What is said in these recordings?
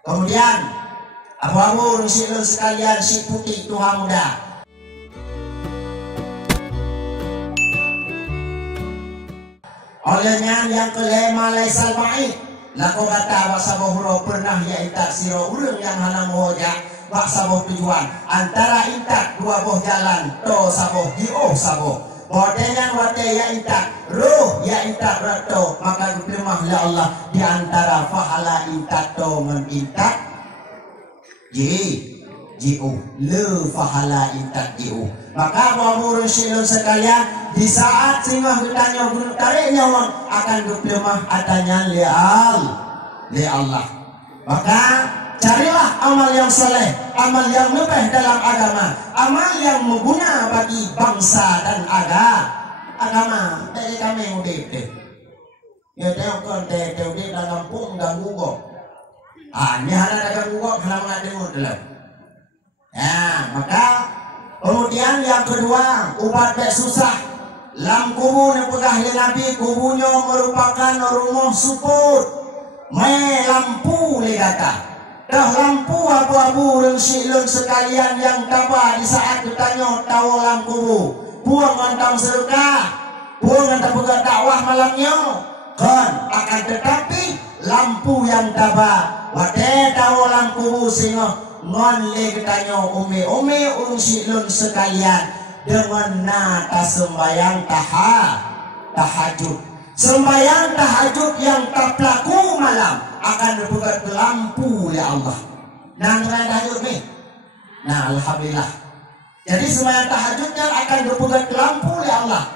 Kemudian abu-abu silun sekalian, si putih Tuhan muda. Olehnya yang kelima laisal ba'id. Laku kata wak saboh huro pernah ya intak siro urang yang hana mohoja wak saboh tujuan. Antara intak dua boh jalan to saboh diuh saboh. Bodengan wate ya intak ruh ya intak rato. Maka diterima oleh Allah di antara fahala intak to mengintak ji'u le fahala intak ji'u. Maka bawa silun sekalian, di saat singgah ditanya gunung tarik nyawa akan diplemah adanya li Allah. Maka carilah amal yang soleh, amal yang lebih dalam agama, amal yang mengguna bagi bangsa dan agama. Dari kami udip deh. Ya tengok kan tengok di dalam kampung dan gugok. Ini ada dagang gugok kalau mengadenguk dalam. Ya, maka kemudian yang kedua, ubat bek susah. Lam kubu yang pegah li Nabi, kubunya merupakan rumah suput. Lampu li kata. Dah lampu abu-abu dan silun sekalian yang tabah di saat ditanya tahu lam kubu. Buang antang sedekah, buang antang pegah dakwah malamnya. Kan akan tetapi lampu yang tabah. Wate tahu lam kubu singoh. Ngon le katanya umi urung silun sekalian dengan nata sembayang tahajud. Sembayang tahajud yang tak pelaku malam akan dibuka ke lampu ya Allah. Nah tahajud nih. Nah alhamdulillah. Jadi sembayang tahajudnya akan dibuka ke lampu ya Allah.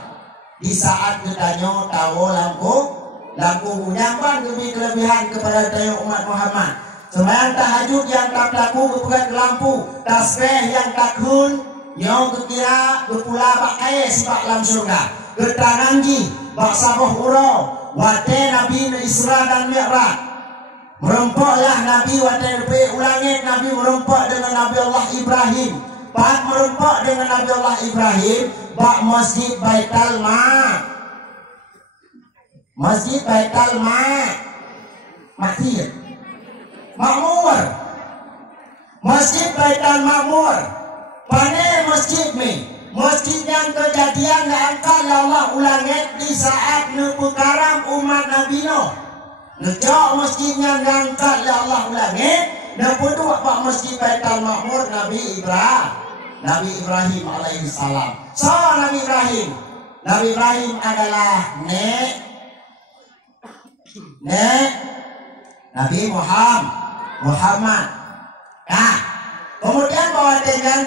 Di saat ditanya tahu lampu nyaman demi kelebihan kepada tanya umat Muhammad. Sembahyang tahajud yang tak pelaku bukan lampu, tasbih yang tak hun, yang kekira kepula pakai sifat lam surga. Ketanganji bak saboh uro, wate Nabi Isra dan Mi'raj. Merompoklah Nabi wate ulangit Nabi merompok dengan Nabi Allah Ibrahim. Pak merompok dengan Nabi Allah Ibrahim, bak Masjid Baitul Masjid Baitul Makmur. Masjid Baitul Makmur. Pane masjid ni. Masjid yang kejadian angkat Allah ulangit di saat nepukarang umat Nabi Nuh. Ngejak masjidnya angkat Allah ulangit. Nepuduk pak masjid Baitul Makmur Nabi Ibrahim alaihi salam. So Nabi Ibrahim adalah nek Nabi Muhammad. Nah, kemudian bawa dengan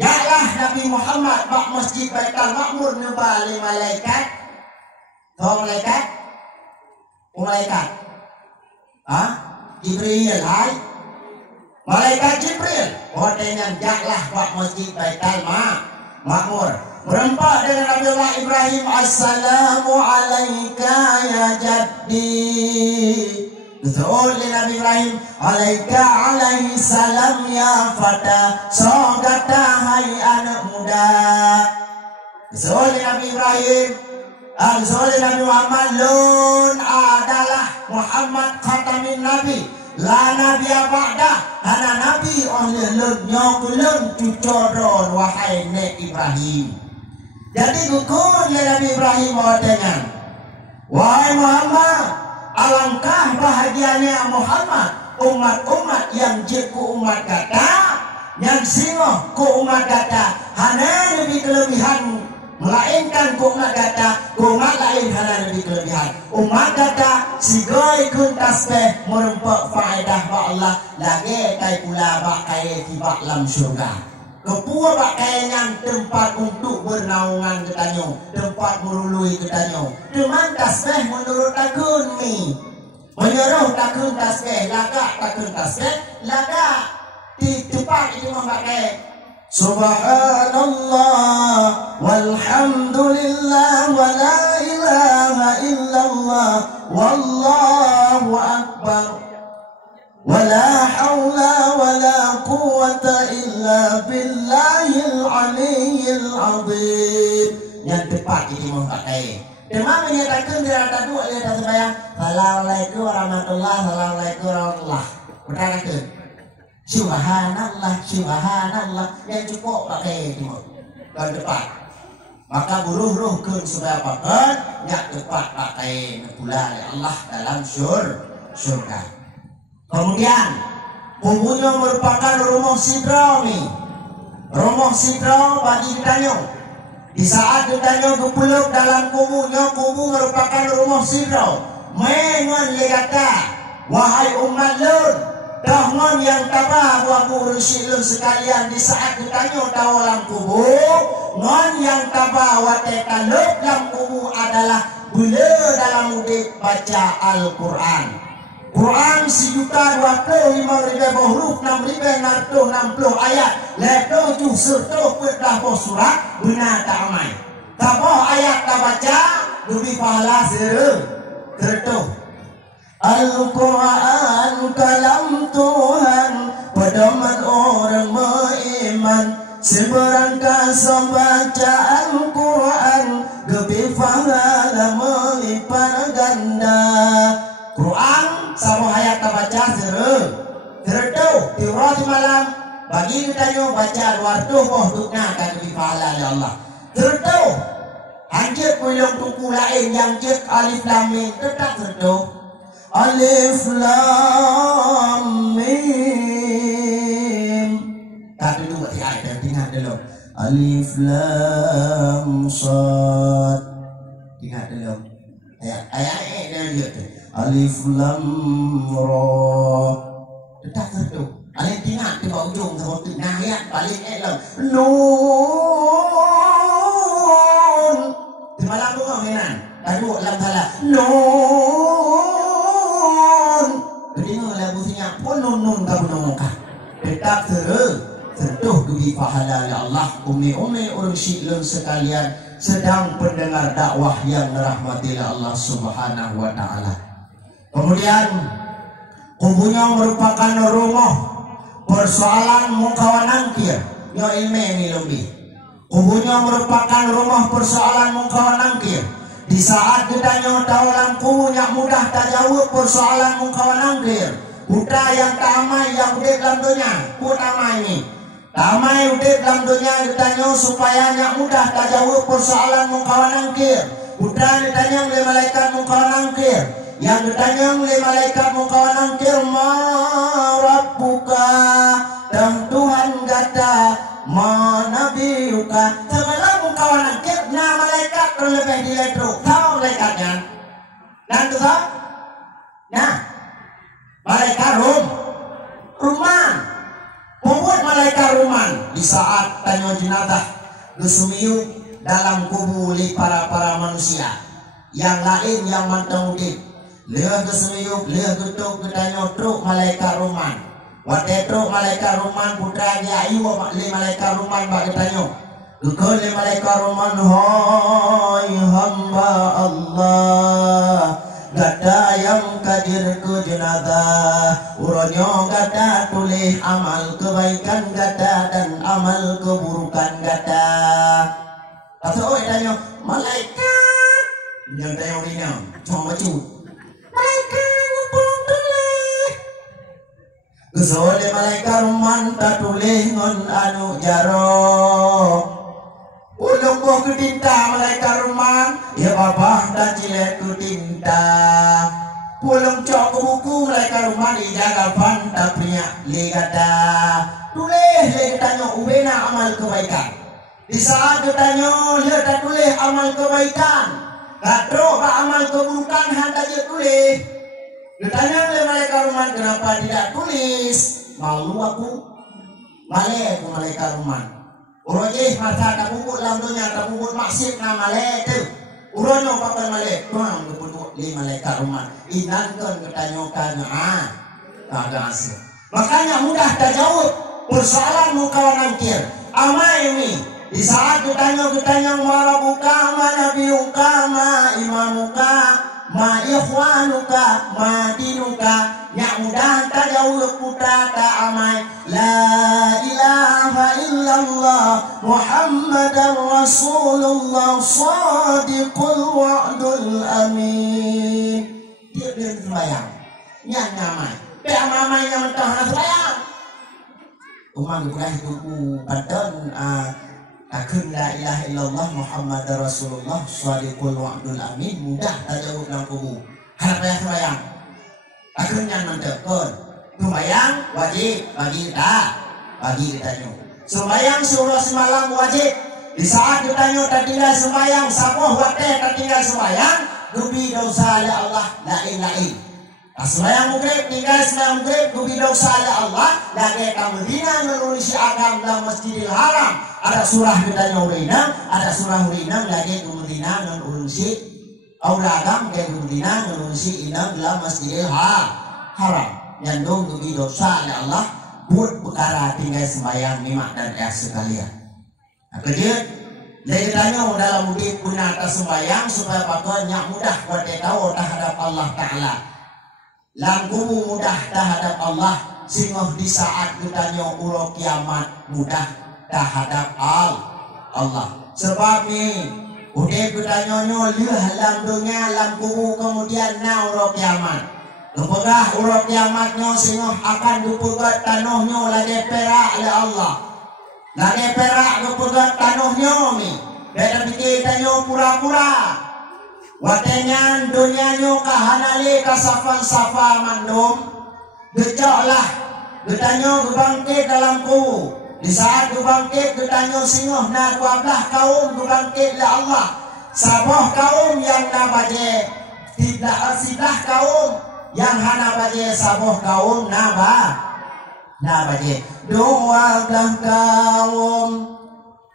jalah Nabi Muhammad bak masjid Baitul Makmur nubali malaikat. Tahu malaikat? Jibril hai. Malaikat Jibril bawa dengan jalah bak masjid Baitul Makmur. Berempat dengan Nabi Allah Ibrahim. Assalamu alaika ya jaddi. Betul Nabi Ibrahim. Alaika alaihi salam ya fata. Sogata hai anak muda. Betul Nabi Ibrahim. Betul Nabi Muhammad. Lun adalah Muhammad khatamin Nabi. La Nabi ba'dah. Hana Nabi oleh lun nyokulun cucoron wahai Nek Ibrahim. Jadi gugur Nabi Ibrahim dengan wahai Muhammad, alangkah bahagianya Muhammad, umat-umat yang jeku umat kata, yang singoh ku umat kata, hana lebih kelebihan, melainkan ku umat kata, ku umat lain hana lebih kelebihan. Umat kata, sigoi kun tasbih merempak faedah ba Allah, lagi kai pula bakai tibak lam syurga. Kepua pakaian tempat untuk bernaungan ketanyo, tempat merului ketanyo. Teman tasbih menurut takun ni. Menyuruh takun tasbih, lagak takun tasbih, lagak di tempat itu memakai. Subhanallah walhamdulillah wa la ilaha illallah wallahu akbar. Wala hawla wala quwwata illa billahil aliyyil azim. Yang tepat itu memakai. Demam menyatakan tidak ada dua lihat sembahyang. Assalamualaikum warahmatullahi wabarakatuh. Utara ke Subhanallah, Subhanallah. Yang cukup pakai timur ke depan. Maka buruh ke supaya apa kan? Yang tepat pakai pula Allah dalam surga. Kemudian kubunya merupakan rumah sidra ni. Rumah sidra bagi ditanya. Di saat ditanya kepuluk dalam kubunya, kubu merupakan rumah sidra. Mengan dia kata, wahai umat lun, dahman yang tabah waku rusilun sekalian. Di saat ditanya dalam kubur, ngan yang tabah wateka lep dalam kubur adalah bila dalam mudik baca Al-Quran. Quran 1.25.000 huruf 6.660 ayat. Lepas tu serta pedah surat benar tak amai. Tapah ayat tak baca lebih pahala serta. Al-Quran kalam Tuhan, pedoman orang beriman. Seberangkas membaca Al-Quran, lebih pahala melipat ganda. Quran sama ayat tak baca serta Taurat malam bagi ditanya baca 200 tukna akan lebih pahala ya Allah. Serta anjir pulang tuku lain yang cek alif lam mim tetap serta alif lam mim. Tak dulu buat ayat ingat dulu alif lam sad. Ingat dulu ayat dia tu alif lam ra. Tetap serta alif ingat di bawah ujung sama tu nah ayat paling elok nun. Di malam tu mainan tadi dalam salah nun. Jadi malah bunyinya pun nun kamu muka. Tetap serta lebih pahala ya Allah. Umi orang syilun sekalian sedang pendengar dakwah yang dirahmati Allah Subhanahu wa taala. Kemudian kubunya merupakan rumah persoalan mukawan angkir. Yo ilmu ini lebih. Kubunya merupakan rumah persoalan mukawan angkir. Di saat ditanya dalam kubunya mudah tak jawab persoalan mukawan angkir. Putra yang tamai yang udah dalam dunia, putra ini. Tamai udah dalam dunia ditanya supaya yang mudah tak jawab persoalan mukawan angkir. Putra ditanya oleh malaikat mukawan angkir. Yang ditanya oleh malaikat mukawan angkir, ma rabbuka, dan Tuhan kata, ma nabiyuka. Sebelum mukawan angkir, nah malaikat terlebih diletro. Tahu malaikatnya? Dan tu tak? Nah, malaikat Ruman. Membuat malaikat Ruman di saat tanya jenazah lusumiu dalam kubur para manusia. Yang lain yang mantang udip. Lihat kesemiyuk, lihat ketuk, ketanya truk malaikat Ruman. Waktu truk malaikat Ruman putra dia ayu li malaikat Ruman bak ketanya. Kekal li malaikat Ruman, hai hamba Allah, gada yang kadir ke jenazah. Uranya gada tulis amal kebaikan gada dan amal keburukan gada. Pasal oi tanya malaikat. Yang tanya orangnya cuma macu. Malaikat ngumpul tulis. Kesole malaikat Ruman tak tulis ngon anu jaro. Ulung boh ke tinta malaikat Ruman. Ya babah dan cilet ke tinta. Ulung cok ke buku malaikat Ruman. Ijaga panta punya legada. Tulis le tanya ubena amal kebaikan. Di saat ditanya dia tak tulis amal kebaikan. Kadro amal keburukan hendak dia tulis. Ditanya oleh malaikat Ruman, kenapa tidak tulis? Malu aku. Malai aku malaikat Ruman. Urojih masa tak bubut dalam dunia, tak bubut maksib na malai tu. Uronyo pakai malai. Tuang kebutuh di malaikat Ruman. Inankan ketanyakan agak asik. Makanya mudah tak jawab persoalan mukawan angkir. Amai ini. Di saat ketanya ma rabbuka, ma nabiyuka, ma imamuka, ma ikhwanuka, ma dinuka. Yang mudah tak jauh putra tak amai. La ilaha illallah Muhammadan Rasulullah Sadiqul wa'dul amin. Dia sembahyang yang namai. Tapi amamanya mentah nak sembahyang. Umang Ibrahim tunggu badan takun la ilaha illallah Muhammad Rasulullah Shadiqul Wa'dul Amin mudah tak jauh dalam kubu. Harap payah sembahyang. Takun yang mentekun. Sembahyang wajib bagi kita nyu. Sembahyang surah semalam wajib. Di saat ditanya tertinggal sembahyang, sabuh waktu tertinggal sembahyang, gubi dosa oleh Allah lain. Sembahyang maghrib, tinggal sembahyang maghrib, gubi dosa oleh Allah, lagi kamu dina menulis agam dalam Masjidil Haram. Ada surah ditanya urinam, ada surah urinam lagi kemudian menulis agam kemudian menulis inam dalam Masjidil Haram. Yang dong gubi dosa oleh Allah, buat perkara tinggal sembahyang mimak dan sekalian. Kemudian, lagi tanya dalam mudik guna atas sembahyang supaya pakainya mudah buat dia tahu terhadap Allah Ta'ala. Langkumu mudah terhadap Allah, sehingga di saat ditanya urut kiamat mudah terhadap Allah. Sebab ni, udah ditanya lihat dalam dunia, langkumu kemudian na urut kiamat. Kepegah urut kiamatnya sehingga akan dipegat tanahnya lagi perak oleh Allah. Lagi perak kepegat tanahnya ni. Beda fikir tanya pura-pura. Watenya dunianya kahanali kasafan-safa mandum. Gejoklah. Getanya gebangkit dalam ku. Di saat gebangkit getanya singoh na 12 kaum gebangkit oleh Allah. Sabah kaum yang na baje. Tidak asidah kaum yang hana baje sabah kaum na baje. 12 kaum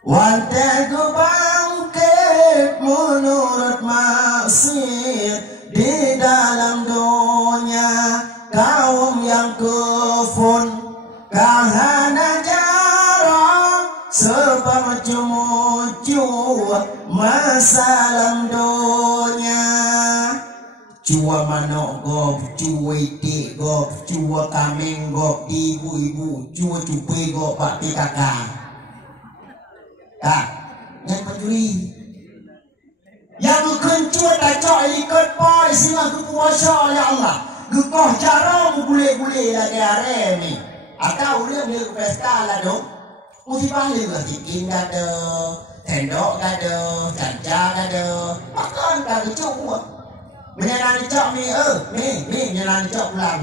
wanita bangkit menurut maksud di dalam dunia. Kaum yang kufur kahana jarang sepercumucu masalah dunia. Cua manok gop, cua itik gop, cua kambing gop, ibu-ibu, cua cupai gop, bakti kakak. Tak, yang pencuri. Yang kencur tak cok ikut poi sehingga kepuasa oleh Allah. Gekoh jarang gule-gule lagi hari ni. Atau dia ke pesta lah dong. Mesti balik ke tikin ada, tendok ada, janca ada. Makan tak kecuk. Menyenang dicok ni, menyenang dicok pulang,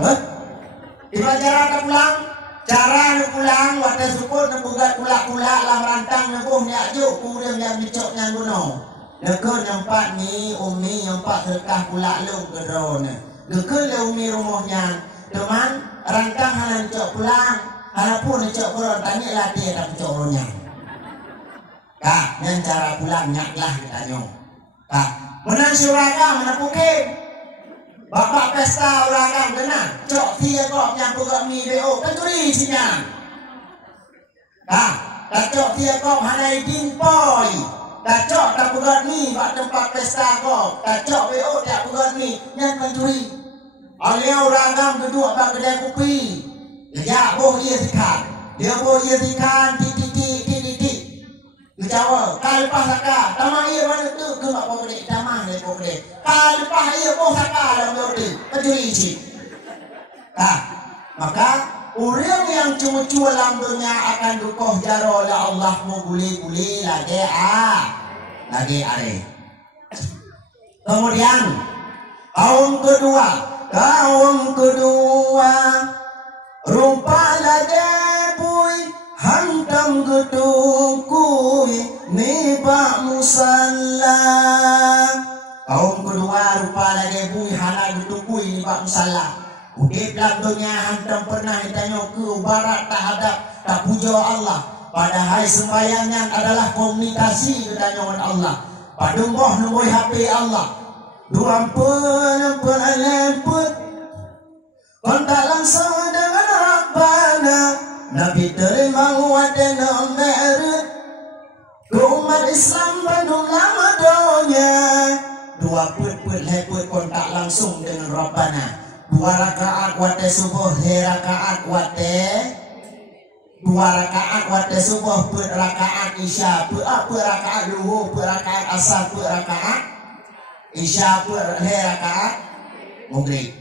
Iba cara tak pulang, cara nak pulang, waktu syukur nak bugat pulak-pulak, lam rantang nak buh nyak juk, kemudian yang dicok yang guna. Lekun yang empat ni, umi yang empat serkah pulak lung ke drone. Lekun le umi rumahnya, teman, rantang hana dicok pulang, hana pun dicok drone, tanya lah dia tak dicok drone. Kak, yang cara pulang nyak lah kita nyong. Kak. Menang suragam, mana pukit. Bapak pesta uragam kena. Cok dia kok yang pukul mi BO. Kenturi sinyang. Tak cok dia kok hanai dimpoi. Tak cok tak pukul mi. Bak tempat pesta kok. Tak cok BO tak pukul mi. Yang kenturi. Alia uragam kedua bak kedai kopi. Ya boh ia sikat. Dia boh ia sikat. Titik. Jawa, kali lepas saka, tamah ia mana tu ke mak pokok tamah ni pokok. Kali lepas ia boh saka dalam bodi, pencuri isi. Maka orang yang cuma-cuma dalam dunia akan dukoh jaro oleh Allah mau guli-guli lagi are. Kemudian kaum kedua rupa lagi bui hantam gedungkui nibak musalla. Kaum kedua rupa lagi bui hana gedungkui nibak musalla. Udip dalam dunia hantam pernah ditanya ke barat terhadap tak puja Allah. Padahal sembahyangnya adalah komunikasi dengan Allah. Padumboh nombor HP Allah. Duampun lemput kontak langsung dengan Rabbana. Nabi terima wadana merut umat Islam penuh lama doanya. Dua put leput kontak langsung dengan Rabbana. 2 rakaat wate subuh, 2 rakaat wate subuh, 4 rakaat isya, 4 rakaat luhur, 4 rakaat asar, 4 rakaat isya, 4 rakaat maghrib.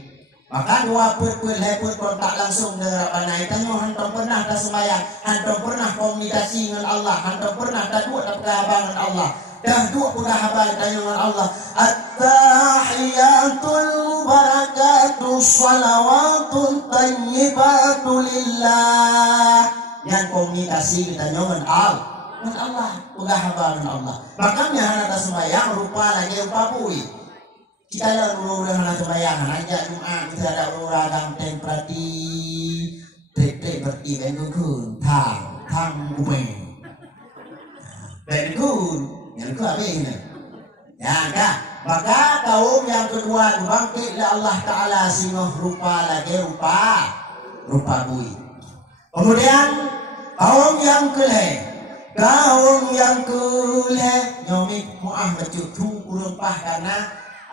Maka dua leput kontak langsung dengan panai. Tanya hantam pernah dah sembahyang, hantam pernah komunikasi dengan Allah, hantam pernah dah dua tak berabang dengan Allah. Dah dua pun dah habang tanya dengan Allah. At-tahiyatul mubarakatuh salawatun tayyibatu lillah. Yang komunikasi kita dengan Allah, udah habang dengan Allah. Makanya anak dah sembahyang rupa lagi rupa bui. Kita ada orang nak sembahyang, ajak Jumaat kita ada orang ganteng perhati, trek berarti bengkun, tang bumeng, bengkun, yang kedua apa ini? Ya kan? Maka kaum yang kedua bangkit oleh Allah Taala sehingga rupa lagi rupa bui. Kemudian kaum yang keleh, nyomi muah bercucu urempah karena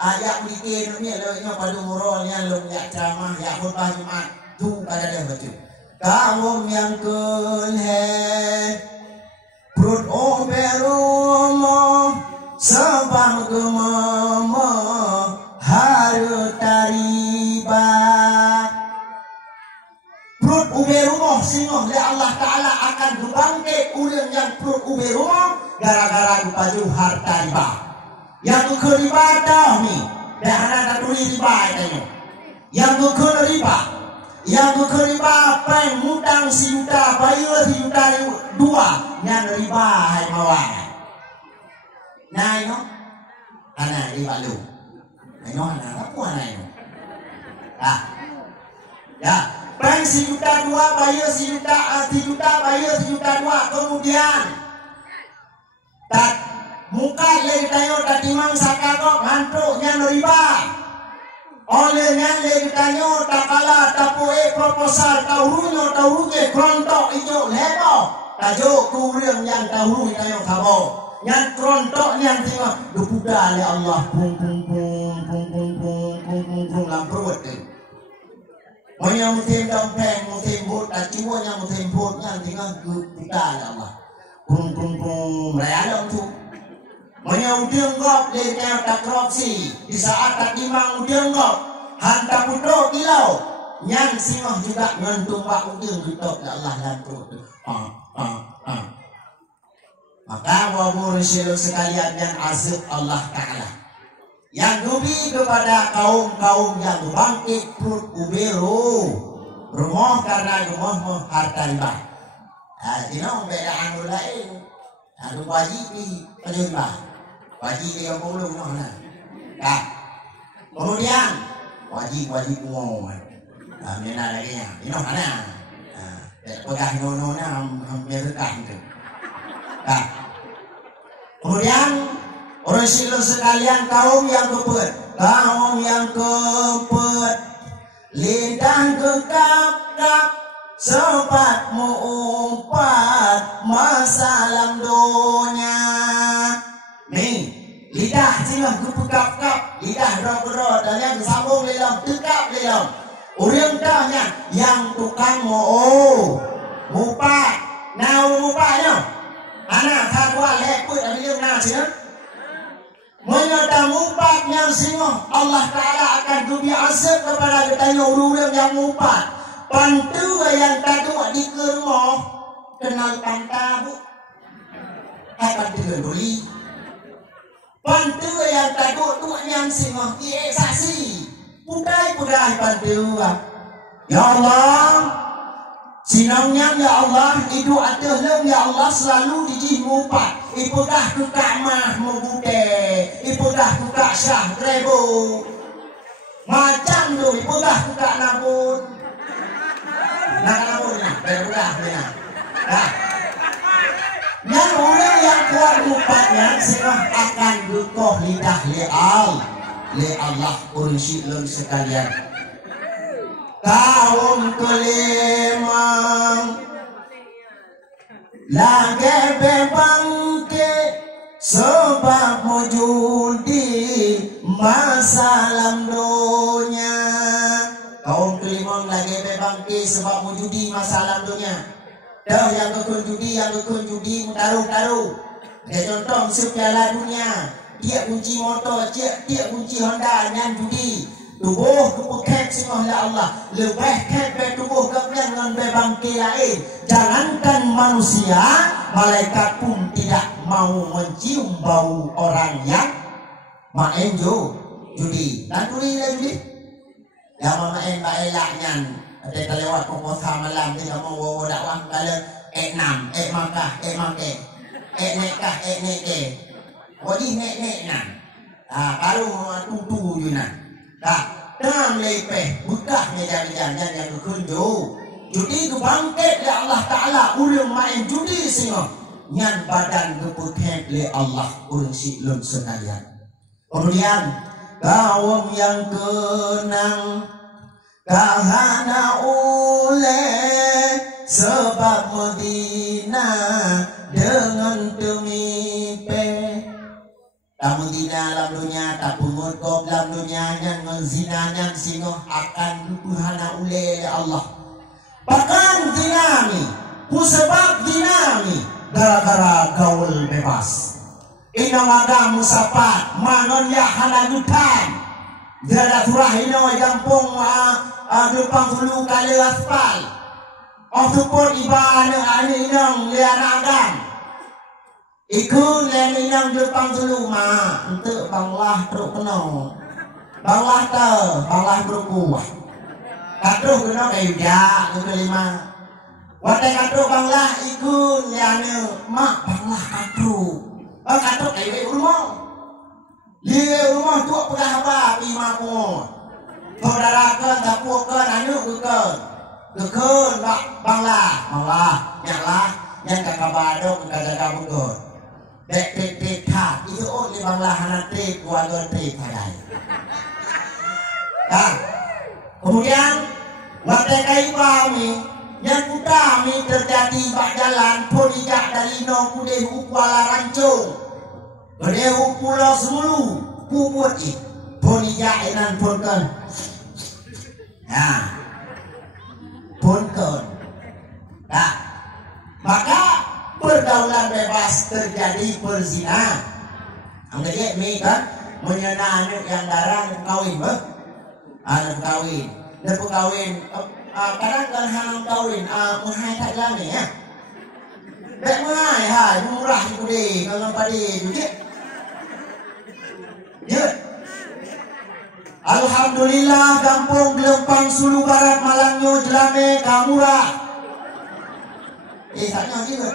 ayat bikin ni lewatnya pada muralnya lewat ceramah ya khutbah Jumat tu pada dia baca. Kaum yang keleh perut oberomo sebab gemama harta riba. Perut uberomo sehingga oleh Allah Taala akan berbangkit ulang yang perut uberomo gara-gara baju harta riba. Yang ke riba dah ni dah ada tulis riba tanya. Yang ke riba pen hutang sejuta bayar sejuta dua yang riba hai mawar. Nah ino ana riba lu. Ino ana apa ana ino? Ya, pen sejuta dua bayar sejuta bayar sejuta dua kemudian tak muka lagi tayo tatimang sakakok hantuknya riba. Olehnya lagi tayo takala tapue proposal taurunya krontok ijo lebo. Tajo kurang yang tauru tayo kabo. Yang krontok yang tengok dupuda oleh Allah pung lamprut. Monya mutim dompeng mutim bot taciwo yang mutim bot yang tengok dupuda oleh Allah. Pung raya tu. Menyaudiang gop lehnya tak korupsi di saat tak dimang udiang gop hantar putuk kilau yang singah juga ngentumbak udiang tutup Allah dan perut. Maka wabur syirul sekalian yang azab Allah Ta'ala yang dubi kepada kaum-kaum yang bangkit perut uberu rumah karena rumah harta riba. Tinong beda anu lain anu wajibi penyembah wajib 30 noh nah. Kemudian wajib mau. Mina lagi nya. Ino mana? Pegah nono-na hampir rekah itu. Kemudian orang silur sekalian kaum yang kepet lidah gekap-kap sempat umpat masalah dunia. Nih, lidah singah gupukap-kap, lidah rok-rok dan yang sambung lelam, tekap lelam. Orang tanya yang tukang mupat, nau mupatnya. Anak takwa leput ada yang nak sih. Menyata mupat yang singah Allah Taala akan dubi azab kepada kita orang yang mupat. Pantu yang tadu di kermoh kenal pantabu. Akan dibeli. Pantu yang tadu tu yang singah saksi. Pudai pantu. Ya Allah, sinangnya ya Allah, itu ada ya Allah selalu dijih mupat. Ipudah tu kamah mubude, ipudah tu kak syah trebu. Macam tu ipudah tu kak nabun. Nak nabun ni, berudah ni. Yang orang yang kuat mupatnya semua akan dukoh lidah li Allah ursi lun sekalian. Kaum kelima lagi bebangke sebab mujudi masalah dunia. Kaum kelima lagi bebangke sebab mujudi masalah dunia. Dah yang kekun judi taruh. Dia contoh Piala Dunia, dia kunci motor, dia kunci Honda yang judi. tubuh kepukit singoh ya Allah lebih kebet tubuh kalian dengan bebangki lain. Jangankan manusia, malaikat pun tidak mau mencium bau orang yang main judi. Dan judi yang main elaknya ada kelewat pengusaha malam tidak mau bawa dakwah kalau enam makah make nekah neke wadi nek kalau tutu yuna dengan lepeh bekahnya jangan yang kekunjung judi kebangkit ya Allah Ta'ala urang main judi singo nyan badan kepukit le Allah urang si lun sekalian. Kemudian kawam yang kenang kahana ule sebab Medina dengan demipe tak Medina dalam dunia tak pungut kau dalam dunia yang menzinanya singoh akan kahana ule ya Allah bahkan dinami ku sebab dinami gara-gara gaul bebas inang agam musapat mangon ya halagutan Jada surah ino jampung Dupang Sulu kali aspal Osupur iba ane inang lianagan Ikun lian inang Dupang Sulu untuk banglah teruk penuh banglah banglah berkuah katuh kena kayu jak itu kelima wadah katuh banglah ikun liane mak banglah katuh kayu rumah dia rumah tu pegah apa lima pun. Saudara kan dapur kan anu kekan banglah nyala yang kakak badok kakak kabur. Dek tak itu di banglah nanti keluarga kadai. Kemudian waktu kayu kami yang kami terjadi bak jalan polijak dari no kude kuala rancung. Berdeu pulau semulu puput it polijak enan punkan punkan maka pergaulan bebas terjadi perzina angkat mi kan menyana anak yang darah kawin anak kawin dan pengkawin kadang kan hanam kawin menghai tak lami ya dek menghai murah di kude kalau padi juga ya. Alhamdulillah kampung Gelempang Sulu Barat Malangyo Jelame Kamurah. Saknya juga.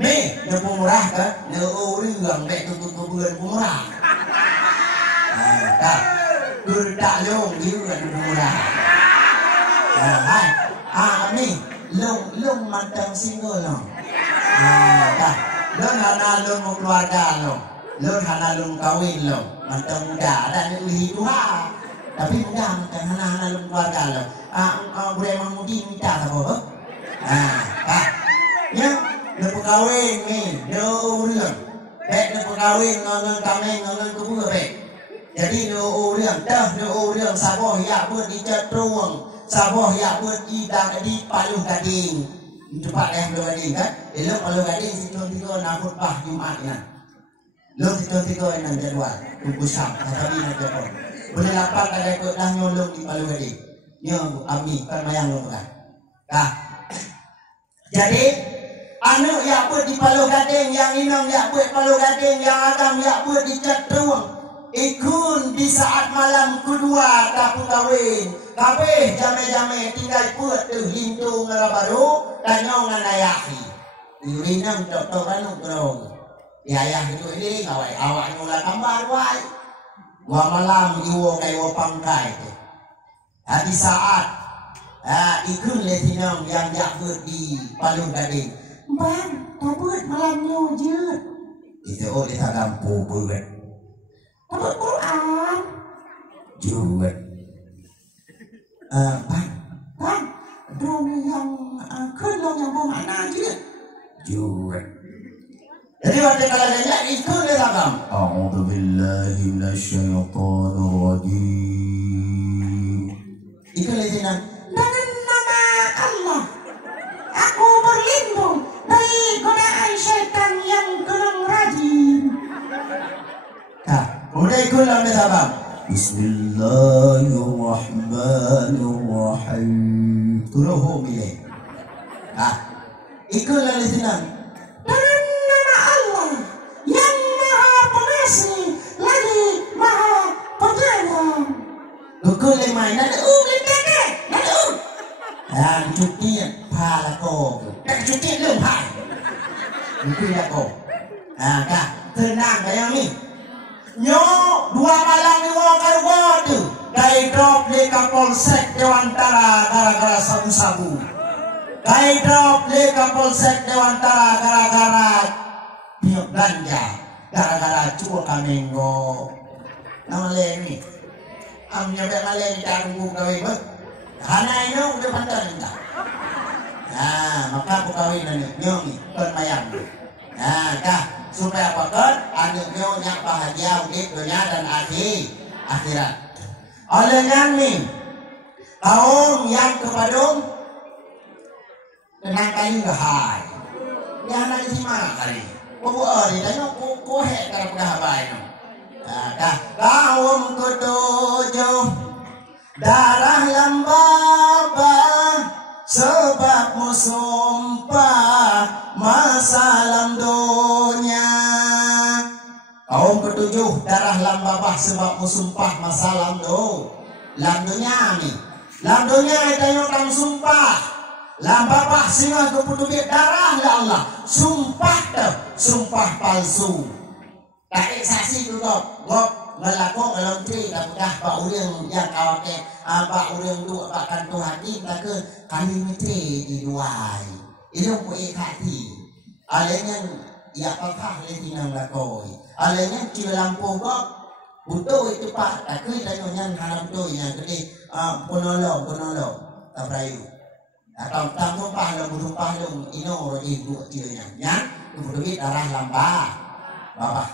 Ni neu murah kan? Neu urang mek tutu bulan murah. Kurdak long juga murah. Ni long mantang single long. Lon hana lon mau keluarga lo, lon hana lon kawin lo, mantap muda ada ni uhiduha, tapi muda mantap hana lon keluarga lo. Boleh mudi minta apa? Ya, lepas kawin ni, dia urang, dia kawin ngangan kami ngangan kubur jadi dia urang saboh ya buat di Cetruang, saboh ya buat di Paluh Gading. Cepat Paluh Gading kan? Elok Paluh Gading situ-situ nak khutbah Jumatnya. Lo situ-situ yang jadwal, kusam, tapi nak jadwal. Boleh lapak kalau ikut dah nyolong di Paluh Gading. Nyo ami kan mayang lo kan. Jadi anu yang buat di Paluh Gading, yang inang yang buat Paluh Gading, yang agam yang buat di Cetruang. Ikun di saat malam kedua tak kawin. Kabeh jame-jame tinggal put tu hindu ngara baru tanyong ayahi. Yurinang tok-tokan ukrong. Ayah itu ini ngawai awak nyula kambar wai. Gua malam iwo kayo pangkai tu. Di saat ikun letinang yang jakut di Paluh Gading. Bang, tabut malamnya je. Itu di tagampu buat. Tabut Quran. Juga. Bang, dong yang kelong yang bermakna je. Juga. Jadi waktu kalau dia ikut dia tagam. A'udzu billahi minasyaitonir rajim. Ikut lezinan. Dengan nama Allah, aku berlindung dari godaan syaitan yang kurang rajin. Kemudian ikut dalam sabab. Bismillahirrahmanirrahim. Turuh milih. Ikut dalam senang. Dengan nama Allah yang Maha Pengasih lagi Maha Penyayang. Ikut lemai. Nada letakkan. Nada cuti pala kau. Tak cuti belum hai. Ikut dah kau. Kak, tenang kayak ni. Nyo dua malam ni wong karo tu. Kai drop di Kapolsek Dewantara gara-gara sabu-sabu. Kai drop di Kapolsek Dewantara gara-gara piok ganja. Gara-gara cuo kamengo. Nama leni. Am nyobek maleni tanggung gawe bet. Hana ino udah pandai minta. Maka aku kawin ni nyongi kon mayang. Kah supaya apa kan anaknya yang bahagia di dunia dan akhirat. Oleh nyamin kaum yang kepadung tenang kayu gahai. Yang nak isi mana kali? Kau ada tanya kau hek kalau gahai no. Kah kaum ketujuh darah lambaba sebab musumpah masalah dunia. Kaum ketujuh darah lambabah sebab musumpah masalah dunia ni. Lam dunia itu yang sumpah. Lambabah singa keputubik darah ya Allah. Sumpah tu, sumpah palsu. Tak saksi tu gop ngelakok ngelontri kamudah pak urang yang awake pak urang tu akan tu hati tak ke kami mitri di duai ilmu hati alenya ya pakah le tinang lakoi alenya ci lampu gop butuh itu pak tak ke tanyonya haram tu yang gede ponolong tabrayu atau tamu pahlong buruh pahlong ino rodi bu tirnya nya butuh darah lambah bapak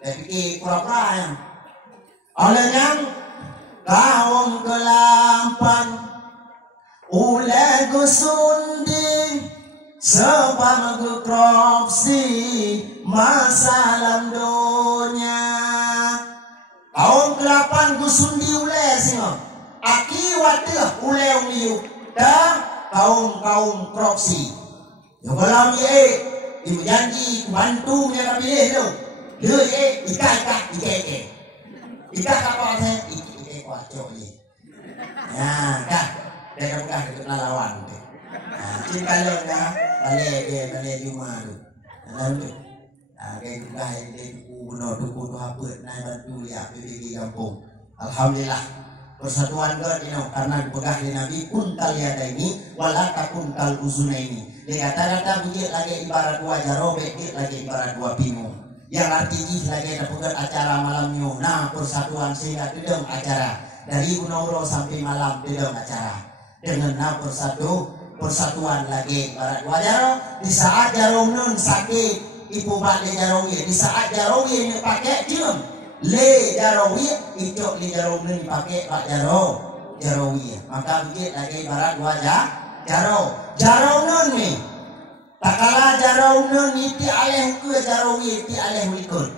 tapi pura-pura yang olehnya kaum kelampan oleh gusundi sebab korupsi masalah dunia. Kaum kelapan gusundi oleh singa akibat dia oleh uliu dan kaum korupsi yang malam ini janji bantu yang pilih tu. Dia ikat apa saya ikat kuacok ni. Dah dah dekat lawan tu. Cinta lo dah balik rumah tu. Lalu tu, dia dah dia buku apa naik bantu ya di kampung. Alhamdulillah persatuan God ini karena dipegah di Nabi kuntal yada ini walaka kuntal uzuna ini. Dia kata-kata begit lagi ibarat dua jaro, begit lagi ibarat dua pingu. Yang artinya lagi ada pegat acara malamnya. Nah persatuan sehingga dedeng acara dari Gunung sampai malam dedeng acara dengan persatuan lagi barat wajaro di saat jarum nun sakit ibu balik jarawi di saat jarawi ini pakai cium le jarawi itu le jarum nun pakai pak jarawi maka begitu lagi barat wajah jarum nun ni. Tak kalah jarau nun iti aleh ku jarau iti aleh ikut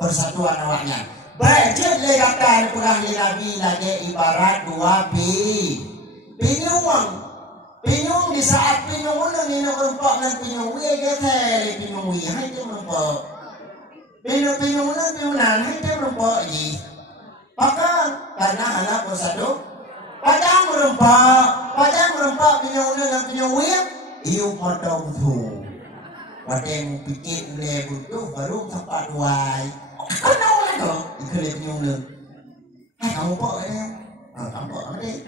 persatuan awaknya. Baik je le kata pernah Nabi lagi ibarat dua pinyung di saat pinyung nun ini rumpak nan pinyung we gete pinyung we hai tu rumpak. Pinyung nun pinyung nan hai tu rumpak ni. Maka karena anak persatu padang merempak pinyung nun dan pinyung we iu modong tu, wadeng pikir uleh butuh baru tempat wai. Kena oleh tu, ikut le penyung le. Kamu pok ni, kamu pok ni.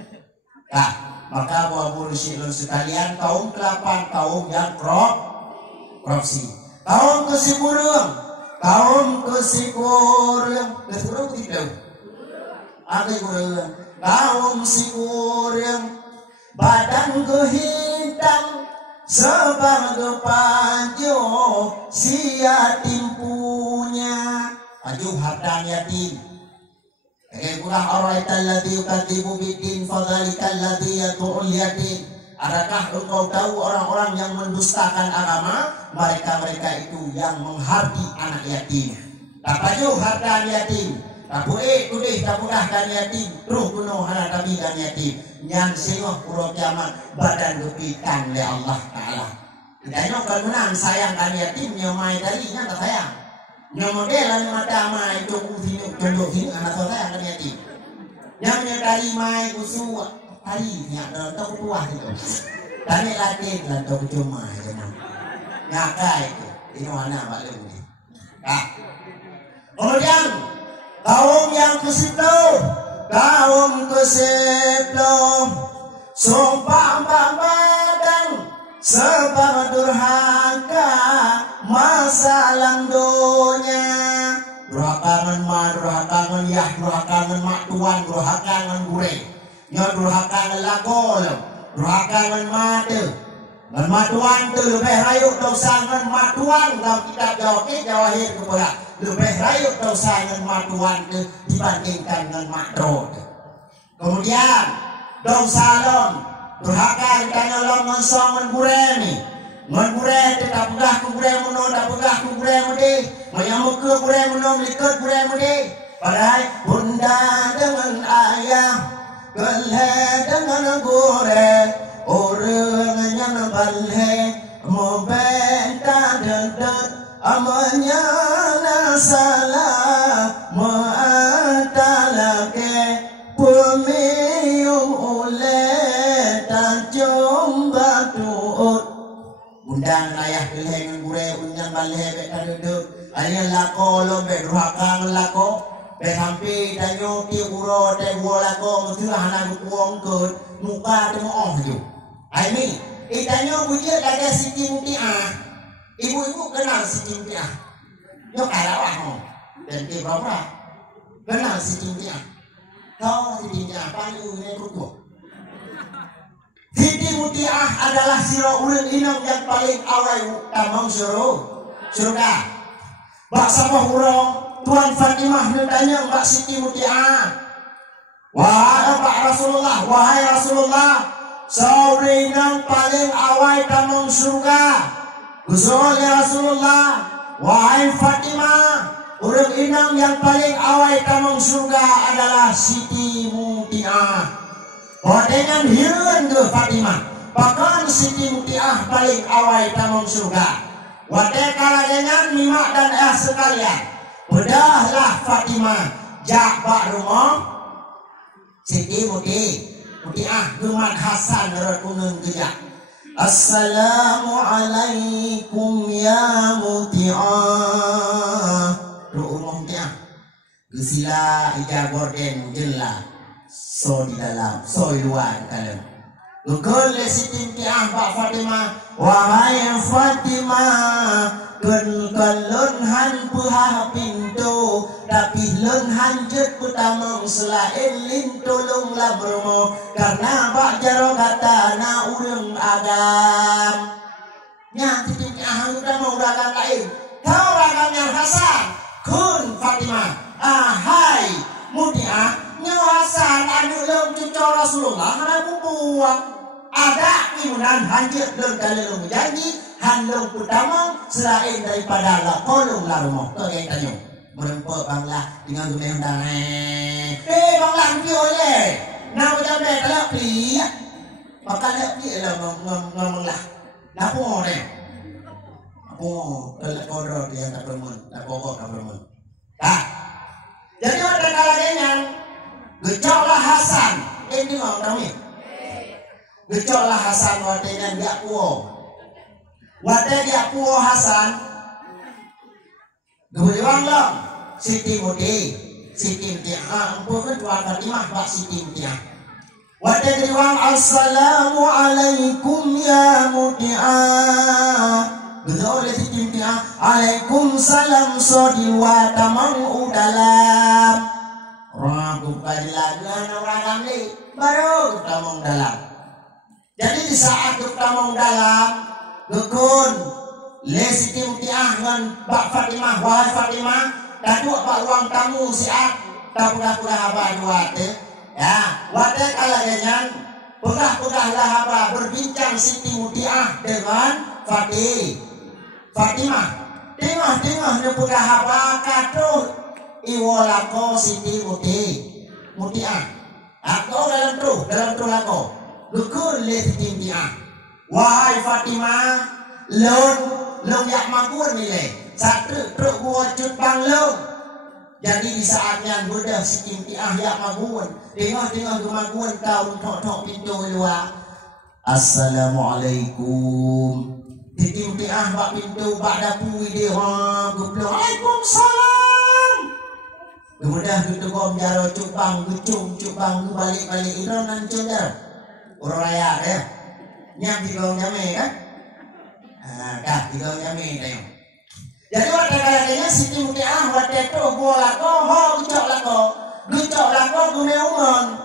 Maka buah murid sekalian kaum kelapan kaum yang korupsi, kaum kesiburung, kesurung tidak. Ada burung, kaum siburung, badan kehitam. Sebab panjo si yatim punya panjo harta yatim. Kurang orang alladhi yukadzibu biddin fadzalikal ladzi yad'ul yatim. Adakah engkau tahu orang-orang yang mendustakan agama? Mereka itu yang menghardi anak yatim. Tak pajuh harta yatim. Tak boleh kudih tak mudahkan yatim. Terus penuh anak tabi dan yatim. Yang sengok pura kiamat badan kepitan oleh Allah Ta'ala. Kita kalau menang sayangkan yatim. Nyomai tadi yang tak sayang. Nyomodel lah mata mai tunggu sini gendok sini anak tak sayang kan yatim. Yang menyadari mai kusu hari ni ada tak kuah itu. Tani latih lah tak cuma jenang. Ngakai itu. Ini mana balik ni. Kemudian kaum yang ke-10, kaum ke-10 sumpah badan sebab durhaka masa langdonya. Durhaka ngan ma, durhaka ngan yah, durhaka ngan mak tuan, durhaka ngan gure. Nya durhaka ngan lakol, durhaka ngan mate. Ngan matuan tu lebih rayuk dosa ngan matuan dalam kitab Jawahir kepada lebih rayuk dosa ngan matuan tu dibandingkan ngan makro. Kemudian dosa lom durhaka ditanya lom mensong ngan gure ni. Ngan gure tak pegah ku gure muno, tak pegah ku gure mudi. Mayang ke gure muno likut gure mudi. Padahal bunda dengan ayah, gelhe dengan gure. Orang yang balhe membenta dedet amanya nasalah maatalake pemium oleh tajum batuut undang ayah keleng gure unyan balhe beta dedet ayah lako lo bedruhaka lako behampi tanyo ti uro te gua lako mesti hana buang ke muka temu off tu. Aimi, itanyo bujur ada Siti Mutiah. Ibu-ibu kenal Siti Mutiah. Yo karawah ho. Dan ti berapa? Kenal Siti Mutiah. Kau Siti Mutiah paling ini kutu. Siti Mutiah adalah siro ulun inam yang paling awal tamang surga. Bak sabah urang Tuan Fatimah nendanya Mbak Siti Mutiah. Wahai Rasulullah, sauri yang paling awal tamang surga. Gusul ya Rasulullah, wahai Fatimah, urang inang yang paling awal tamang surga adalah Siti Mutiah. Dengan hiruan ke Fatimah, bahkan Siti Mutiah paling awal tamang surga. Wadai kalangan mimak dan sekalian, bedahlah Fatimah jak bak rumah Siti Mutiah Gumat Hasan Rakunun Gejak. Assalamualaikum ya Mutiah. Rumah Mutiah Gesila ija gorden jela. So di dalam, so di luar dalam. Gugul Siti Mutiah Pak Fatimah. Wahai Fatimah, Lun han puha pintu tapi lun hanjut putamang selain lintulung labromo karena bak jaro kata na urung agam nya titik ahang udah mau ragam lain kau ragamnya Hasan kun Fatimah ahai Mutiah nya Hasan anu lung cucu Rasulullah anak buang ada imunan hanjut lun kalung janji handong pertama selain daripada la kolong la rumah tu yang tanya merempok banglah dengan guna undang banglah ni oleh nak macam ni kalau pi maka nak pi lah ngomong lah nak apa ni apa kalau kodok dia tak bermun tak pokok tak bermun jadi ada kalanya gejolak Hasan ini ngomong kami gejolak Hasan wadah dia kuo wadah dia puo Hasan Gubernur lah Siti Mutiah ampun Tuan Fatimah Pak Siti Mutiah wadah diwang Assalamualaikum ya Mutiah betul oleh Siti Mutiah Waalaikumsalam sodiwa tamang udalam orang bukan lagu orang kami baru tamang dalam jadi di saat tamang dalam Gukun le Siti Mutiah ngan Bak Fatimah wahai Fatimah kaduk bak ruang tamu siap tak pegah-pegah abah dua te ya wadah kalangan pegah-pegahlah abah berbincang Siti Mutiah dengan Fatimah Tengah-tengah dia pegah apa katut. Iwo lako Siti Mutiah. Ako dalam tu lako. Dukun le Siti Mutiah. Wahai Fatimah, long yak makun ni le. Satu truk gua cut bang long. Jadi di saatnya Buddha Siti Mutiah yak makun. Tengah-tengah gemagun kau tok pintu luar. Assalamualaikum. Siti Mutiah bak pintu bak dapur dia ha gublo. Waalaikumsalam. Kemudian gitu gom jaro cupang balik itu nancung jaro. Orang raya ya. Nyam di gom nyame kan? Kah di gom nyame dah. Jadi waktu kalanya Siti Mutiah waktu itu gua lako ho gucok lako gune umon.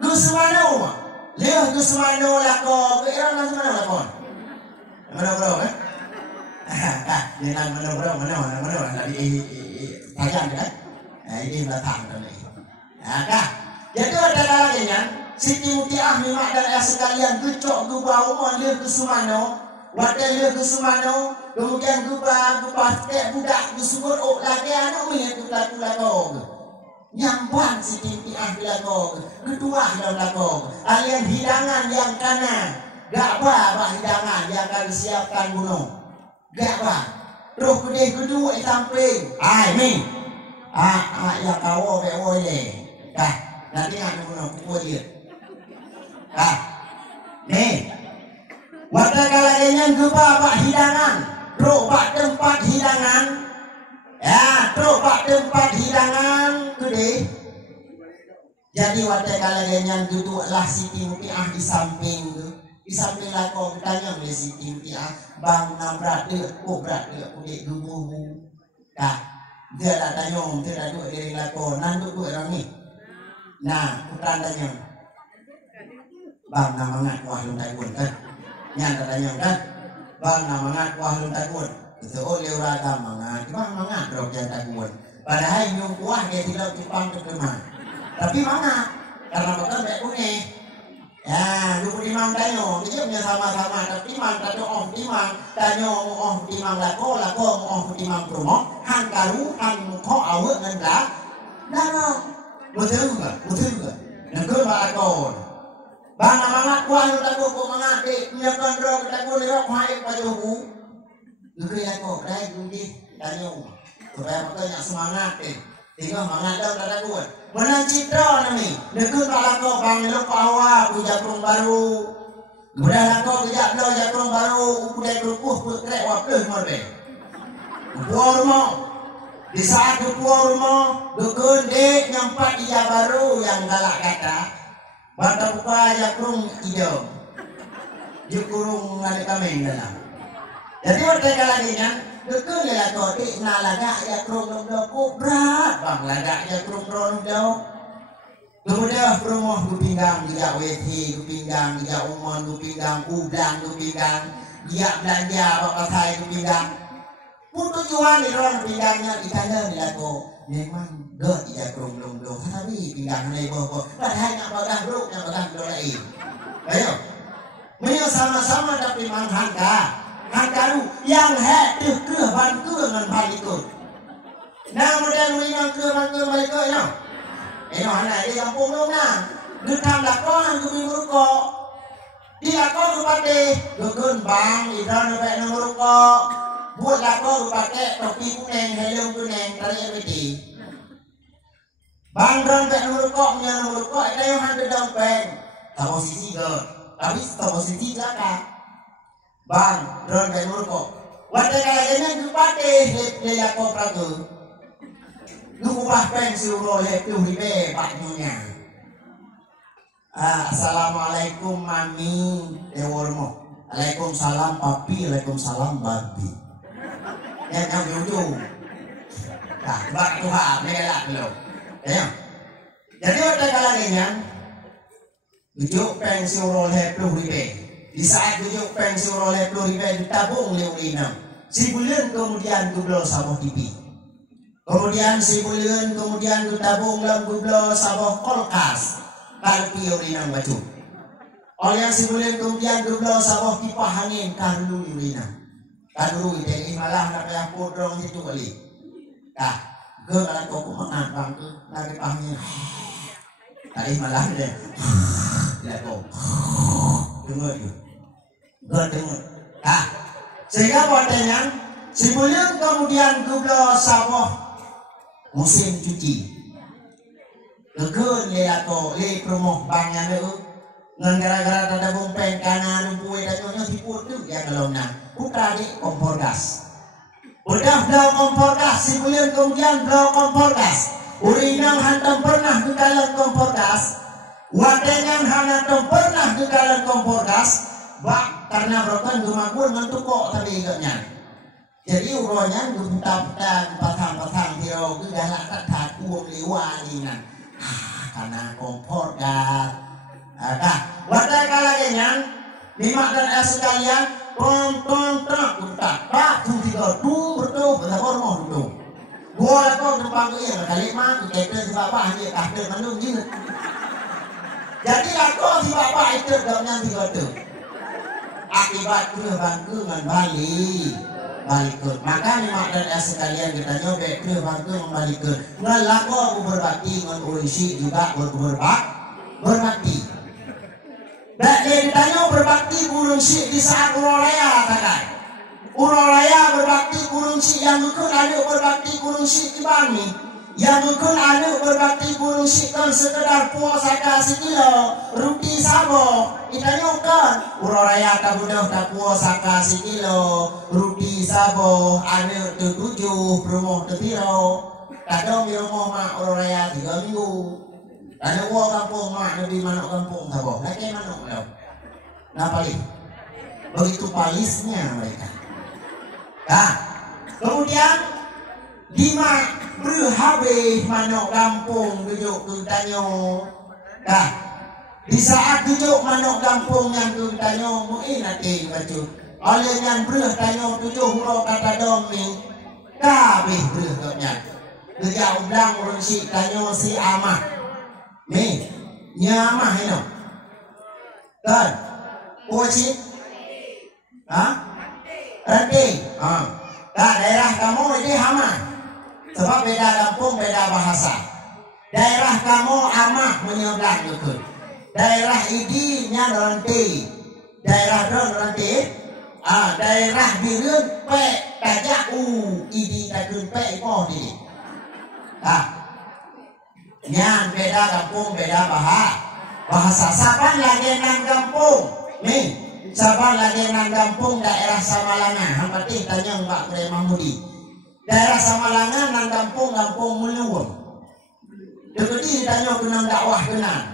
Gus mano. Leh gus mano lako kira nang mana lako. Mana bro kan? Dia nang mana bro tadi tajam kan? Ini datang tadi. Kah? Jadi ada kalanya Siti Mutiah mimak dan sekalian gucok gubah umon leh gus mano. Waktu leh gus mano kemudian gubah tek budak disebut lagi anak ni tu laku. Nyambang Siti Mutiah laku. Kedua dalam laku. Alian hidangan yang kanan. Gak apa hidangan yang akan disiapkan bunuh. Gak apa. Terus kedua samping. Min. Yang kau bewo ni. Kah. Nanti nak bunuh kuat dia. Kah. Ni. Waktu kalanya gubah hidangan. Truk bak tempat hidangan. Ya, truk bak tempat hidangan gede. Jadi waktu kalanya duduklah Siti Mutiah di samping tu. Di samping lako bertanya oleh Siti Mutiah, bang nak berada, kudik gubuh. Dah, dia tak tanya, dia dah duduk diri lako, nanduk orang ni. Nah, putra tanya, bang nak mangat wah lung takun kan? Nyan tak tanya kan? Bang nak mangat wah lung takun. Itu oleh orang mangat, bang mangat rok yang takun. Padahal yung kuah dia tidak Jepang ke kemana. Tapi mangat, karena betul baik kuning. Ya, 25 tanyo, dia punya sama-sama tapi mang tato timang, tanyo timang lako timang promo, hang karu hang kho awet ngan la. Nah, betul juga. Nengko ba akon. Bang mangat kuah lu tago ko mangat punya kontrol tago ni rok hae pajohu. Nengko ako, dai gundi tanyo. Supaya makanya semangat tinggal mangat daw tataguan. Menang citra nami. Nekut lako bang lo pawa puja kurung baru. Kemudian lako kejak lo kurung baru upudai kerupuh putrek wapeh morbe. Puar rumah. Di saat puar rumah dukun dek nyampak ija baru yang galak kata. Bata buka ya kurung hijau. Jukurung ngalik kami dalam. Jadi waktu kalanya dukun lelako dik na lagak ya kurung lo berat bang lagak ya kurung lo. Kemudian rumah gu pinggang dia weti, gu pinggang dia umon, gu pinggang udang, gu pinggang dia belanja bapak saya gu pinggang. Pun tujuan di ruang pinggangnya ditanya lelako memang gak dia kurung lo tapi pinggang ni bawa. Padahal nak bagang bro, nak bagang bro lain. Ayo, mereka sama-sama tapi manghangka. Hangkaru yang tuh ke bantu dengan balikut. Nah model winang ke bantu balikut no. Anak dia kampung dong nah. Gekam lakon ke minggu di lakon ke pate. Gekun bang idran ke minggu buat lakon ke pate topi kuning helm kuning tarik peti. Bang dran ke minggu punya minggu ada yang hantu dompet. Tak posisi ke. Tapi tak posisi belakang. Bang, drone kayak murko. Waktu kayaknya kupate dia kau pragu. Lu ubah pensiun oleh tuh ribe paknya. Assalamualaikum mami dewormo. Waalaikumsalam papi, waalaikumsalam babi. Yang jujur. Nah, bak Tuhan, melak lo. Ya. Jadi waktu kayaknya ujuk pensiun oleh tuh ribe. Di saat tujuh pensiun oleh Florida ditabung oleh Ulina. Si bulan kemudian gublo saboh TV. Kemudian si bulan kemudian ditabung dalam gublo saboh kolkas. Kalpi Ulina baju. Oleh si bulan kemudian gublo saboh kipas angin karlu Ulina. Kaduru ini malah nak payah podrong situ kali. Dah, ke kalau kau kumangan bang tu, nak dipanggil. Tadi malah dia, dia kau dengar tu, dengar. Dah, sehingga buatnya sebelum kemudian kubla sabah musim cuci. Kegun dia atau le promoh bangnya tu, ngan gara-gara ada bumpeng karena rumpui dan nyonya siput tu yang kalau nak putra di kompor gas. Udah blow kompor gas, sebelum kemudian blow kompor gas. Urinang hantam pernah di dalam kompor gas, wadengan hantam pernah di dalam kompor gas. Bak karena brokan gumagun ngantuk kok tadi ikatnya. Jadi uronya gumpta-gumpta patang-patang tiro galak tak uang liwalinan. Karena kompor gas. Dah, wadah kalanya lima dan es sekalian, tonton tak, tak, tiga, betul, betul, mau dulu. Gua kau numpang dia, kali mana kita si bapak dia kahder mandung je. Jadi aku si bapak itu gamnya tiga tu. Akibat bangku dengan balik. Balikun. Maka lima dan es sekalian kita nyobek bangku membalikun. Ngelaku aku berbakti dengan urisi juga berbakti. Dan ditanya berbakti kurung si di saat urolaya kakak. Urolaya berbakti kurung si yang mungkin ada berbakti kurung si di bani. Yang mungkin ada berbakti kurung si kan sekedar puasa kasih kilo roti sabo. Ditanya kan urolaya tak budak tak puasa kasih kilo roti sabo ada tujuh rumah tetiro. Kadang di rumah mak urolaya 3 minggu. Ada uang kampung mak lebih manuk kampung sabo. Lagi manuk tau. Nah paling begitu palisnya mereka. Nah, kemudian lima berhabis manuk kampung duduk tanyo. Nah, di saat duduk manuk kampung yang tanyo mungkin nanti baca. Oleh yang tanyo 7 huruf kata dom ni, kabeh berkatnya. Kerja ulang urusik tanyo si amah. Ni, nyamah ini. Kan? Pucit? Ha? Ranting? Ha. Tak, daerah kamu ini hama. Sebab beda kampung, beda bahasa. Daerah kamu amah menyeberang juga. Daerah ini nya ranting. Daerah don ranting. Daerah birun pe tajak idi takun pe imo di. Nyan beda kampung, beda bahasa. Saban lagi nang kampung. Nih, saban lagi nang kampung daerah Samalangan. Hampati tanya Mbak Kure Mahmudi. Daerah Samalangan nang kampung Meluweng. Jadi tanya kenang dakwah kenang.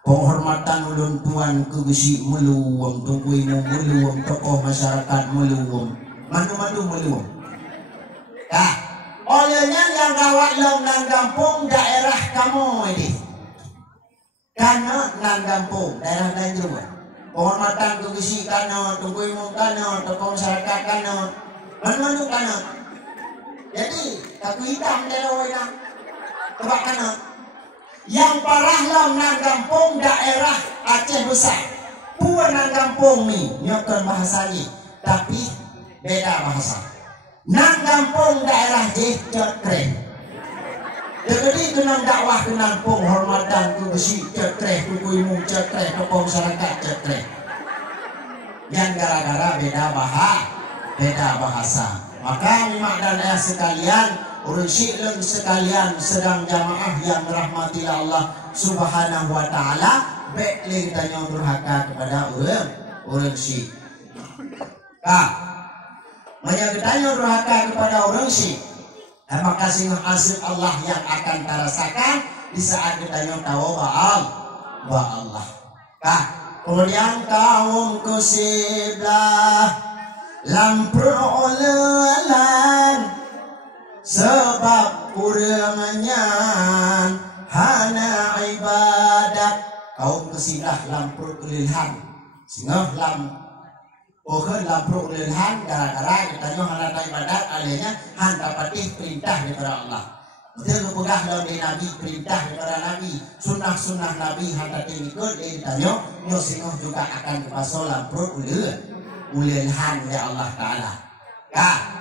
Penghormatan ulun tuan ke besi Meluweng, tungguimu Meluweng, tokoh masyarakat Meluweng. Manu-manu Meluweng. Olehnya yang gawat nang kampung daerah kamu ini. Karena nang kampung daerah lain juga. Penghormatan ke besi kana, tungguimu kana, tokoh masyarakat kana. Manu-manu kana. Jadi kaku hitam daerah wena. Tebak kana. Yang parah nang kampung daerah Aceh Besar. Puan nang kampung ni nyokan bahasa ni, tapi beda bahasa. Nang kampung daerah Cekreh. Jadi kenang dakwah kenang penghormatan ku besi Cekreh, kuimu Cekreh, tokoh masyarakat Cekreh. Yang gara-gara beda bahasa. Maka lima dan ayah sekalian, urusik sekalian sedang jamaah yang merahmati Allah Subhanahu wa taala, baik kita yang durhaka kepada orang syik. Banyak bertanya durhaka kepada orang syik. Maka sehingga hasil Allah yang akan terasakan di saat bertanya tahu Allah. Kemudian kaum ke sebelah lamprolan sebab kurangnya hana ibadat. Kaum ke sebelah lamprolan sehingga lamprolan gara-gara ditanya hana ibadat alihnya han dapati perintah daripada Allah. Betul pegah dalam Nabi perintah daripada Nabi, sunnah Nabi han tadi ikut ditanya nyo sehingga juga akan kepaso lamprolan ulihan ya Allah Ta'ala.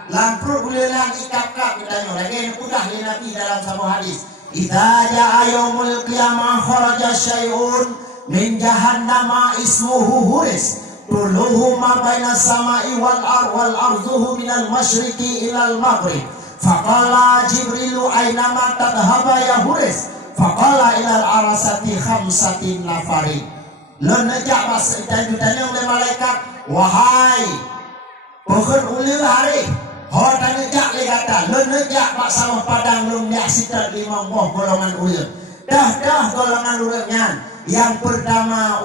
Lampur bulan ikap-kap kita lagi mudah li Nabi dalam sebuah hadis. Idza jaa yaumul qiyamah kharaja syai'un min jahannama ismuhu huris. Tuluhu ma baina samai wal arduhu min al masyriqi ila al maghrib. Faqala Jibrilu aynama tadhhaba ya huris. Faqala ila al arasati khamsatin nafarin. Lenejak bahasa ditanya oleh malaikat, wahai pohon ulil hari, hor tanejak le kata, lenejak pak sawah padang lum yak sitat 5 buah golongan ulil. Dah golongan ulilnya. Yang pertama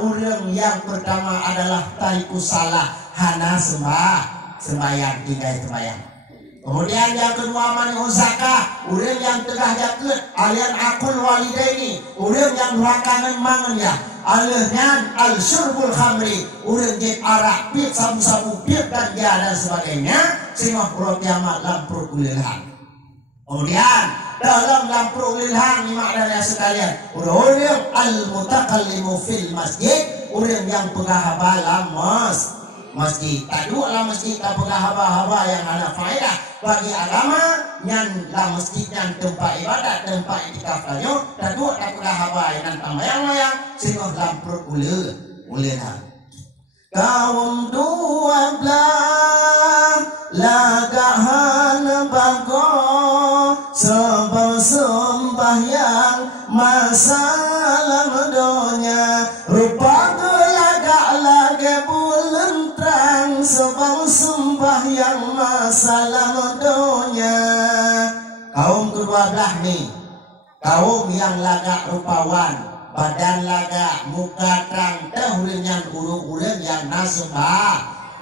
adalah tariku salah hana sembahyang tinggal sembahyang. Kemudian yang kedua mani zakah, urang yang tegah jaket, alian akul walidaini, urang yang durhakangan mangan ya. Alihnya al-syurbul khamri, urang jep arak, pit sabu-sabu, pit ganja dan sebagainya, sehingga pura kiamat lampur ulilhan. Kemudian dalam lampur ulilhan ni maknanya sekalian, urang al-mutakallimu fil masjid, urang yang pegahaba dalam masjid. Tak dua lah masjid tak pegahaba-haba yang ada faedah bagi agama, yang lah masjid yang tempat ibadat, tempat itikaf lanyo, tak dua tak pegahaba yang tambayang-mayang, sehingga lampur ulilhan. Kaum 12 lagahan bago sembahyang masalah dunia rupa gelagak bulan terang sembahyang masalah dunia. Kaum ke-12 nih, kaum yang lagak rupawan, badan lagak, muka terang, dahulunya urung-urung yang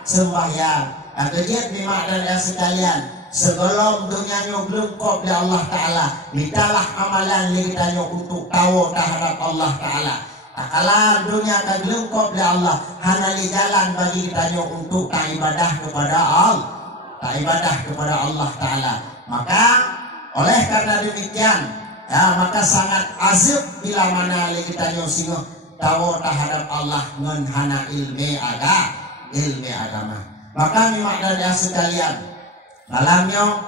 sembahyang. Kejadian memang dan sekalian, sebelum dunia belum kau oleh Allah Ta'ala, mintalah amalan yang kita untuk tahu terhadap Allah Ta'ala. Kalau dunia belum kau oleh Allah, hanya jalan bagi kita untuk tak ibadah kepada Allah Ta'ala. Maka oleh karena demikian, ya, maka sangat azab bila mana kita singguh tahu terhadap Allah ngan hana ilmu agama. Maka memang dari sekalian, malamnya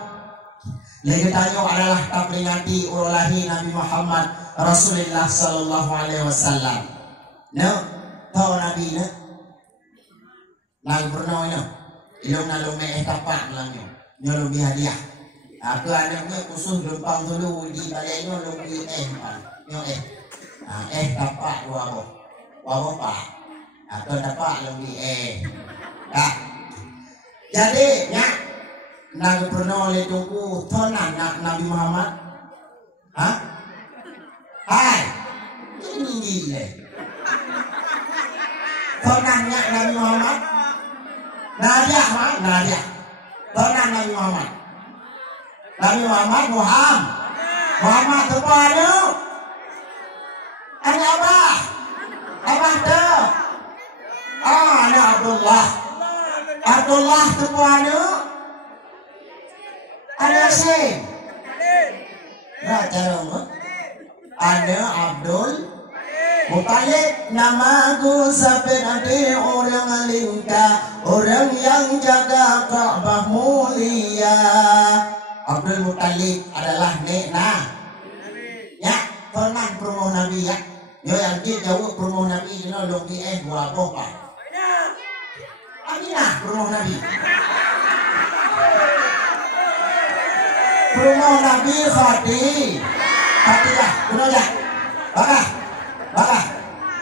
legitanyo adalah peringati ulahi Nabi Muhammad Rasulullah sallallahu alaihi wasallam. No, tahu Nabi ne? Lang pernah no. Ilong nalong me tapak langyo. Nyo lebih hadiah. Aku anaknya khusus lempang dulu di balaynya lebih pan. Nyo tapak dua boh. Waboh pak. Aku tapak lebih tak. Jadi, ya, nak pernah oleh tunggu tonan nak Nabi Muhammad, Hai, ini gila. Tonannya Nabi Muhammad, Nadia, tonan Nabi Muhammad, Muhammad terpadu, anak abah tu, anak Abdullah terpadu, ada Syekh, ada Abdul Muttalib. Namaku sampai nanti orang lingka, orang yang jaga Ka'bah mulia. Abdul Muttalib adalah nekna, ya, pernah promo Nabi ya. Yo yang dia jauh promo Nabi ini lebih dua bopa. Aminah promo Nabi. Promo Nabi Khadijah, benar ya? Bakah.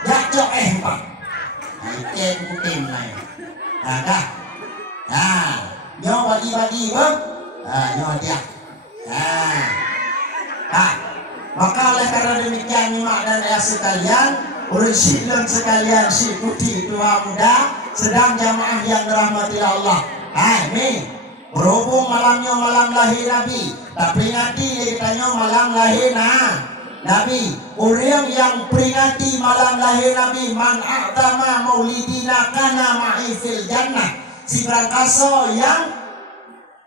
Jak cok pak. Nah, kutim lain. Nah, dah. Nyo bagi-bagi bang. Nyo dia. Maka oleh karena demikian nyimak dan ayah sekalian, urus silon sekalian si putih tua muda, sedang jamaah yang dirahmati Allah. Nih, berhubung malamnya malam lahir Nabi, tak peringati ditanya malam lahir Nabi. Orang yang peringati malam lahir Nabi, man a'tama maulidina kana ma'i fil jannah. Si berangkaso yang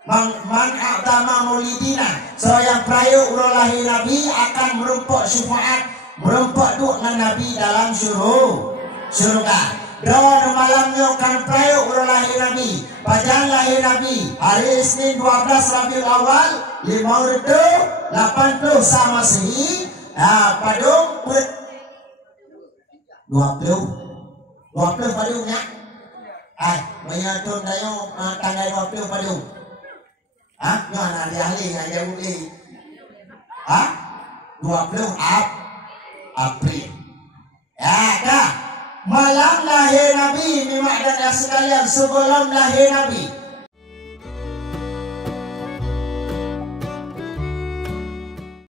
man a'tama maulidina, so yang perayaan ulang lahir Nabi akan merempok syafaat, merempok doa dengan Nabi dalam surga. Doa malamnya kan prayo ulah lahir Nabi. Pajan lahir Nabi. Hari Isnin 12 Rabiul Awal 580 sama Masehi. Padung 20 padungnya. Banyak tu dayo tanggal 20 padung. Nyo dia ahli ngaja uli. 20 April. Dah. Malam lahir Nabi, memang dan sekalian sebelum lahir Nabi.